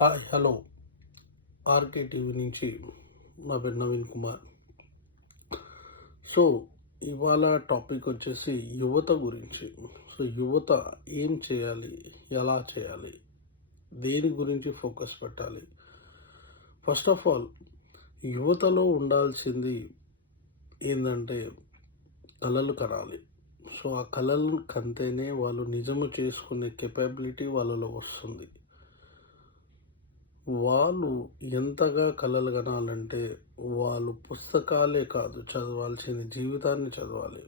Hi hello RK TV నుంచి నా పేరు నవీన్ కుమార్. సో ఇవాళ టాపిక్ వచ్చేసి యువత గురించి. సో యువత ఏం చేయాలి, ఎలా చేయాలి, దేని గురించి ఫోకస్ పెట్టాలి? ఫస్ట్ ఆఫ్ ఆల్ యువతలో ఉండాల్సింది ఏంటంటే కళలు కనాలి. సో ఆ కళలు కంటేనే వాళ్ళు నిజము చేసుకునే కెపాబిలిటీ వాళ్ళలో వస్తుంది. వాళ్ళు ఎంతగా కలలు కనాలంటే వాళ్ళు పుస్తకాలే కాదు చదవాల్సింది, జీవితాన్ని చదవాలి.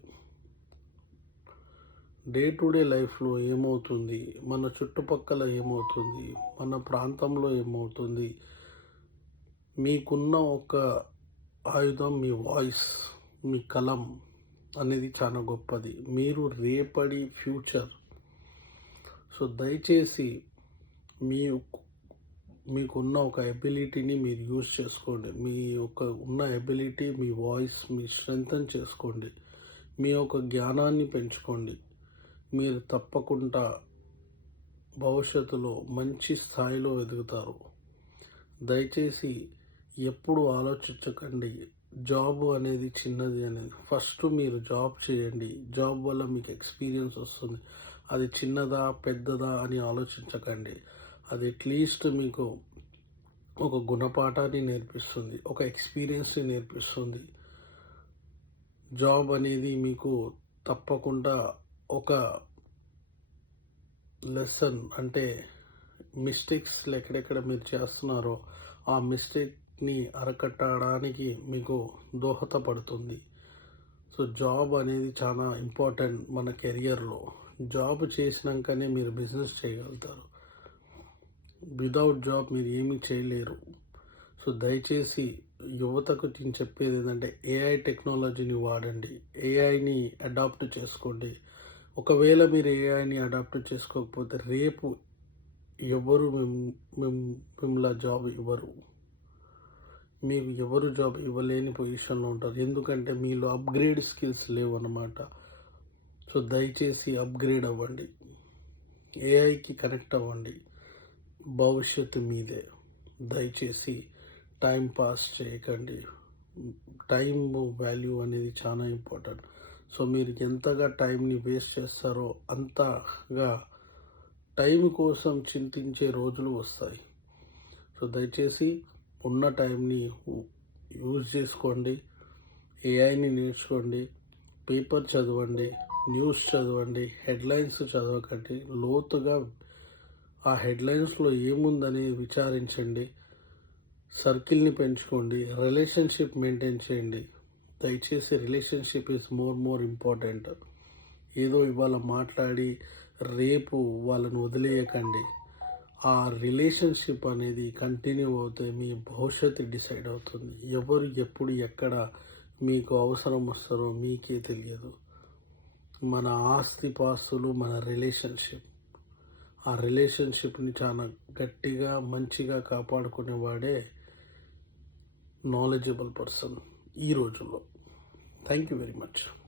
డే టు డే లైఫ్లో ఏమవుతుంది, మన చుట్టుపక్కల ఏమవుతుంది, మన ప్రాంతంలో ఏమవుతుంది, మీకున్న ఒక ఆయుధం మీ వాయిస్, మీ కలం అనేది చాలా గొప్పది. మీరు రేపటి ఫ్యూచర్. సో దయచేసి మీ మీకున్న ఒక ఎబిలిటీని మీరు యూజ్ చేసుకోండి. మీ యొక్క ఉన్న ఎబిలిటీ, మీ వాయిస్ మీ స్ట్రెంగ్తన్ చేసుకోండి. మీ యొక్క జ్ఞానాన్ని పెంచుకోండి. మీరు తప్పకుండా భవిష్యత్తులో మంచి స్థాయిలో ఎదుగుతారు. దయచేసి ఎప్పుడు ఆలోచించకండి జాబ్ అనేది చిన్నది అనేది. ఫస్ట్ మీరు జాబ్ చేయండి. జాబ్ వల్ల మీకు ఎక్స్పీరియన్స్ వస్తుంది. అది చిన్నదా పెద్దదా అని ఆలోచించకండి. అది అట్లీస్ట్ మీకు ఒక గుణపాఠాన్ని నేర్పిస్తుంది, ఒక ఎక్స్పీరియన్స్ని నేర్పిస్తుంది. జాబ్ అనేది మీకు తప్పకుండా ఒక లెసన్, అంటే మిస్టేక్స్ ఎక్కడెక్కడ మీరు చేస్తున్నారో ఆ మిస్టేక్ని అరకట్టడానికి మీకు దోహదపడుతుంది. సో జాబ్ అనేది చాలా ఇంపార్టెంట్ మన కెరియర్లో. జాబ్ చేసినాకనే మీరు బిజినెస్ చేయగలుగుతారు. వితౌట్ జాబ్ మీరు ఏమీ చేయలేరు. సో దయచేసి యువతకు నేను చెప్పేది ఏంటంటే ఏఐ టెక్నాలజీని వాడండి. ఏఐని అడాప్ట్ చేసుకోండి. ఒకవేళ మీరు ఏఐని అడాప్ట్ చేసుకోకపోతే రేపు ఎవరు మిమ్మల్ని జాబ్ ఇవ్వరు. మీకు ఎవరు జాబ్ ఇవ్వలేని పొజిషన్లో ఉంటారు. ఎందుకంటే మీలో అప్గ్రేడ్ స్కిల్స్ లేవు అన్నమాట. సో దయచేసి అప్గ్రేడ్ అవ్వండి, ఏఐకి కనెక్ట్ అవ్వండి. భవిష్యత్తు మీదే. దయచేసి టైం పాస్ చేయకండి. టైం వాల్యూ అనేది చాలా ఇంపార్టెంట్. సో మీరు ఎంతగా టైంని వేస్ట్ చేస్తారో అంతగా టైం కోసం చింతించే రోజులు వస్తాయి. సో దయచేసి ఉన్న టైంని యూజ్ చేసుకోండి. ఏఐని నేర్చుకోండి, పేపర్ చదవండి, న్యూస్ చదవండి, హెడ్లైన్స్ చదవకండి. లోతుగా ఆ హెడ్లైన్స్లో ఏముందని విచారించండి. సర్కిల్ని పెంచుకోండి. రిలేషన్షిప్ మెయింటైన్ చేయండి. దయచేసి రిలేషన్షిప్ ఈజ్ మోర్ ఇంపార్టెంట్. ఏదో ఇవాళ మాట్లాడి రేపు వాళ్ళని వదిలేయకండి. ఆ రిలేషన్షిప్ అనేది కంటిన్యూ అవుతే మీ భవిష్యత్తు డిసైడ్ అవుతుంది. ఎవరు ఎప్పుడు ఎక్కడ మీకు అవసరం వస్తారో మీకే తెలియదు. మన ఆస్తిపాస్తులు మన రిలేషన్షిప్. ఆ రిలేషన్షిప్ని చాలా గట్టిగా మంచిగా కాపాడుకునేవాడే నాలెడ్జబుల్ పర్సన్ ఈ రోజుల్లో. Thank you very much.